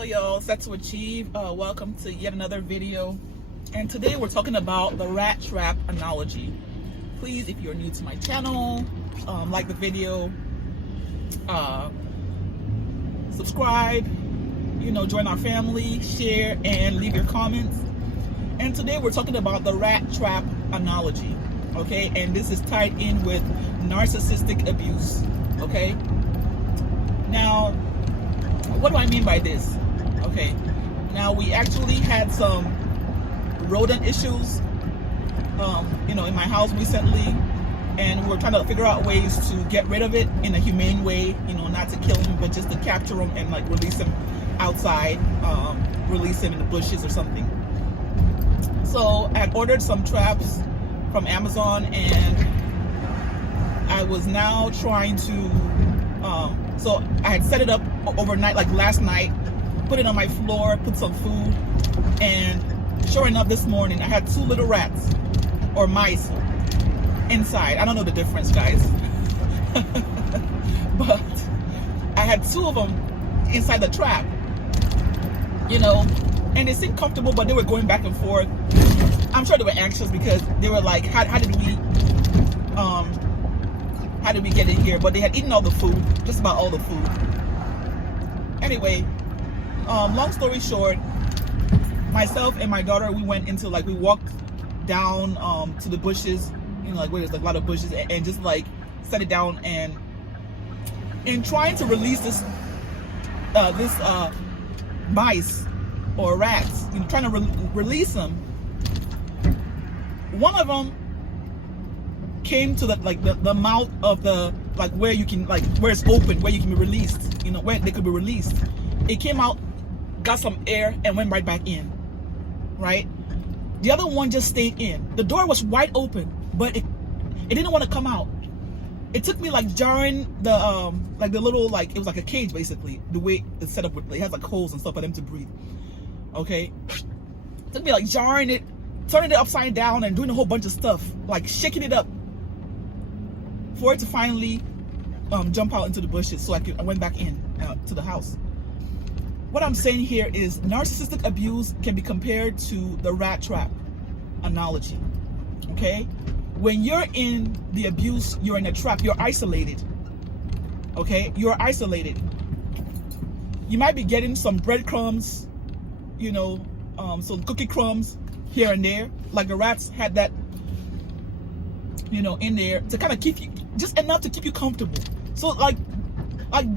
Hello y'all, Set to Achieve. Welcome to yet another video. And today we're talking about the rat trap analogy. Please, if you're new to my channel, like the video, subscribe, join our family, share, and leave your comments. And today we're talking about the rat trap analogy, okay? And this is tied in with narcissistic abuse, okay? Now, what do I mean by this? Okay, now we actually had some rodent issues, in my house recently, and we're trying to figure out ways to get rid of it in a humane way, not to kill him, but just to capture him and like release him outside, release him in the bushes or something. So I had ordered some traps from Amazon, and I was now trying to, so I had set it up overnight, like last night, put it on my floor, put some food, and sure enough, this morning I had two little rats or mice inside. I don't know the difference, guys. But I had two of them inside the trap, and they seemed comfortable, but they were going back and forth. I'm sure they were anxious because they were like, how did we get in here? But they had eaten all the food, just about all the food. Anyway, long story short, myself and my daughter, we went into, we walked down to the bushes, where there's a lot of bushes, and just set it down, and in trying to release this mice or rats, trying to release them, one of them came to the mouth of the where you can where it's open, where you can be released, where they could be released. It came out, got some air, and went right back in. Right? The other one just stayed in. The door was wide open, but it didn't want to come out. It took me jarring the the little it was like a cage basically, the way it's set up with it has holes and stuff for them to breathe. Okay? It took me jarring it, turning it upside down, and doing a whole bunch of stuff, shaking it up for it to finally jump out into the bushes. So I went back in to the house. What I'm saying here is narcissistic abuse can be compared to the rat trap analogy. Okay? When you're in the abuse, you're in a trap, you're isolated. Okay? You're isolated. You might be getting some breadcrumbs, some cookie crumbs here and there. Like the rats had that, in there to kind of keep you, just enough to keep you comfortable. So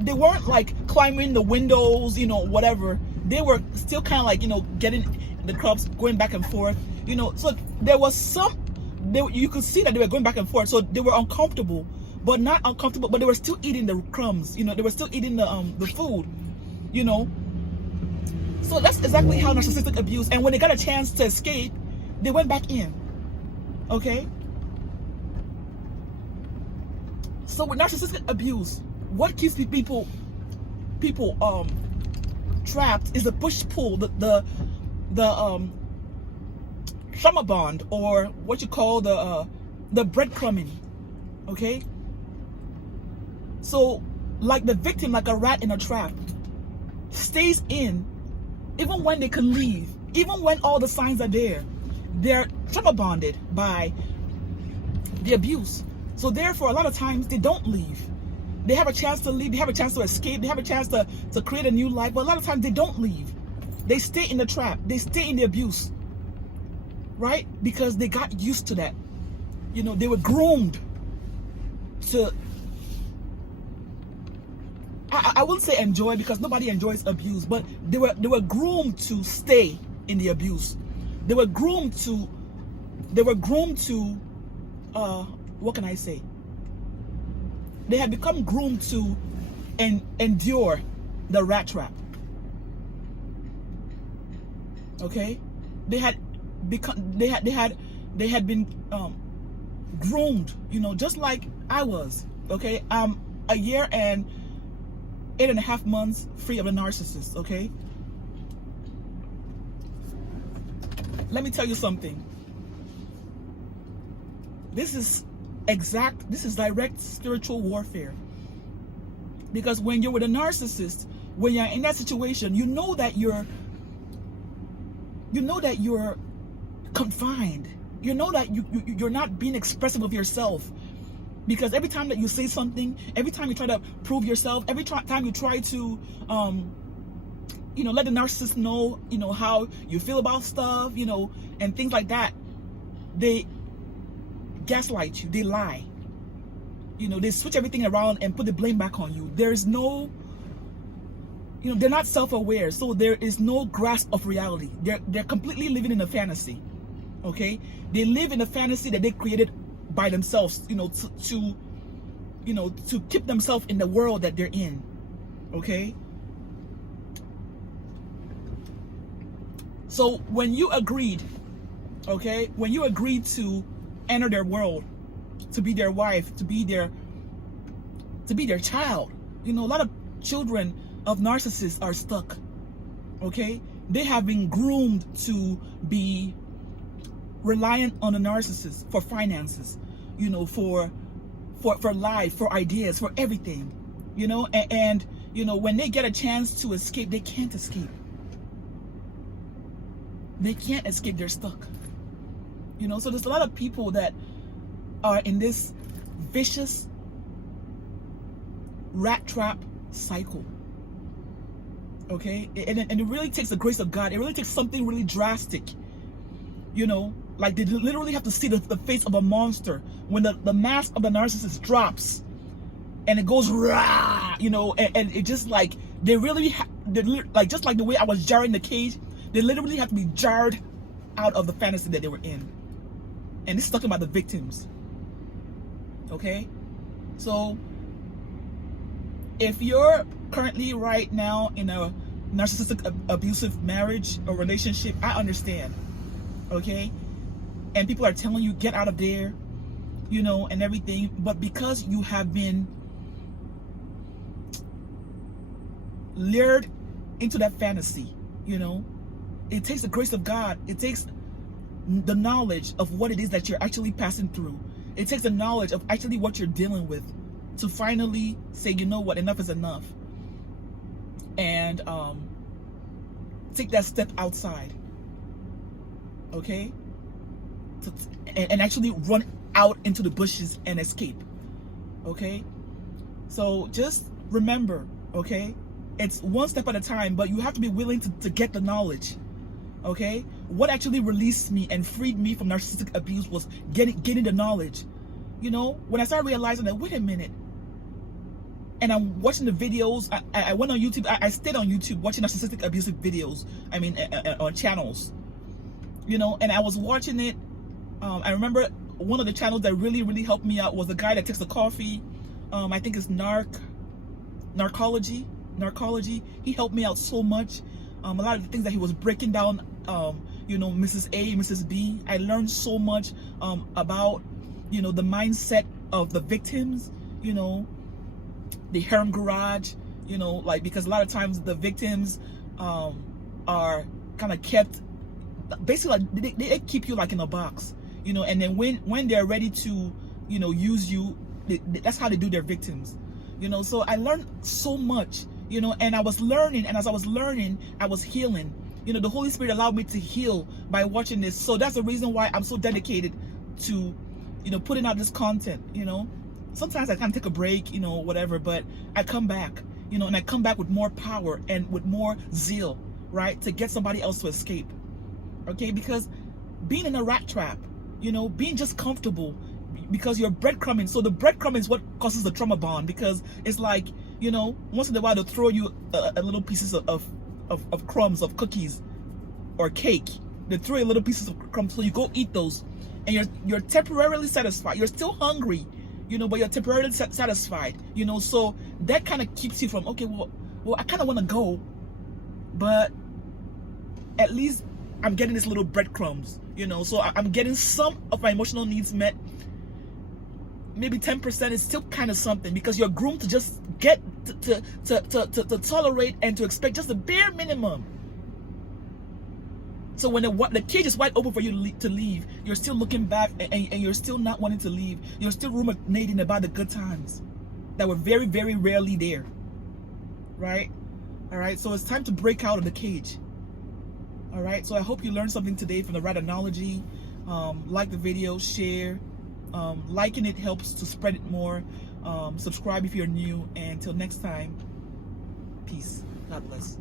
they weren't climbing the windows, whatever. They were still kind of getting the crumbs, going back and forth, so there was you could see that they were going back and forth. So they were uncomfortable, but not uncomfortable, but they were still eating the crumbs, they were still eating the food, So that's exactly how narcissistic abuse, and when they got a chance to escape, they went back in. Okay? So with narcissistic abuse, what keeps people trapped is the push-pull, the trauma bond, or what you call the breadcrumbing. Okay? So the victim, like a rat in a trap, stays in even when they can leave, even when all the signs are there. They're trauma bonded by the abuse. So therefore, a lot of times they don't leave. They have a chance to leave, they have a chance to escape, they have a chance to create a new life, but a lot of times they don't leave. They stay in the trap, they stay in the abuse, right? Because they got used to that. They were groomed to, I wouldn't say enjoy, because nobody enjoys abuse, but they were groomed to stay in the abuse. They were groomed to, what can I say? They had become groomed to endure the rat trap. Okay? They had been groomed, just like I was. Okay? I'm a year and 8.5 months free of a narcissist. Okay? Let me tell you something. This is direct spiritual warfare. Because when you're with a narcissist, when you're in that situation, you know that you're confined. You know that you're not being expressive of yourself, because every time that you say something, every time you try to prove yourself, every time you try to let the narcissist know, how you feel about stuff, and things like that, they gaslight you, they lie, they switch everything around and put the blame back on you. There is no, they're not self-aware, so there is no grasp of reality. They're completely living in a fantasy. Okay, they live in a fantasy that they created by themselves, to keep themselves in the world that they're in. Okay, so when you agreed to enter their world, to be their wife, to be their child, a lot of children of narcissists are stuck. Okay, they have been groomed to be reliant on a narcissist for finances, for life, for ideas, for everything, and when they get a chance to escape, they can't escape. They can't escape. They're stuck. So there's a lot of people that are in this vicious rat trap cycle. Okay, and it really takes the grace of God. It really takes something really drastic, like they literally have to see the face of a monster when the mask of the narcissist drops and it goes rah, and it just like they really like, just like the way I was jarring the cage, they literally have to be jarred out of the fantasy that they were in. And this is talking about the victims. Okay, so if you're currently right now in a narcissistic abusive marriage or relationship, I understand. Okay, and people are telling you get out of there, and everything, but because you have been lured into that fantasy, it takes the grace of God. It takes the knowledge of what it is that you're actually passing through. It takes the knowledge of actually what you're dealing with to finally say, you know what, enough is enough, and take that step outside. Okay, and actually run out into the bushes and escape. Okay, so just remember, okay, it's one step at a time, but you have to be willing to get the knowledge. Okay, what actually released me and freed me from narcissistic abuse was getting the knowledge. When I started realizing that, wait a minute, and I'm watching the videos, I went on YouTube, I stayed on YouTube watching narcissistic abusive videos, on channels, and I was watching it. I remember one of the channels that really helped me out was the guy that takes the coffee. I think it's narcology. He helped me out so much. A lot of the things that he was breaking down, Mrs. A, Mrs. B, I learned so much about, the mindset of the victims, the harem garage, because a lot of times the victims are kind of kept, basically like, they keep you like in a box, and then when they're ready to, use you, that's how they do their victims, so I learned so much, and I was learning, and as I was learning, I was healing. The Holy Spirit allowed me to heal by watching this. So that's the reason why I'm so dedicated to, putting out this content. Sometimes I kind of take a break, whatever, but I come back, and I come back with more power and with more zeal, right, to get somebody else to escape. Okay, because being in a rat trap, being just comfortable, because you're breadcrumbing. So the breadcrumbing is what causes the trauma bond, because it's like, once in a while they'll throw you a little pieces of crumbs, of cookies or cake. They throw you little pieces of crumbs, so you go eat those, and you're temporarily satisfied. You're still hungry, but you're temporarily satisfied, so that kind of keeps you from, okay, well I kind of want to go, but at least I'm getting this little breadcrumbs, so I'm getting some of my emotional needs met. Maybe 10% is still kind of something, because you're groomed to just get to tolerate and to expect just the bare minimum. So when the cage is wide open for you to leave, you're still looking back, and you're still not wanting to leave. You're still ruminating about the good times that were very, very rarely there, right? All right, so it's time to break out of the cage. All right, so I hope you learned something today from the right analogy. Like the video, share. Liking it helps to spread it more. Subscribe if you're new, and until next time, peace. God bless.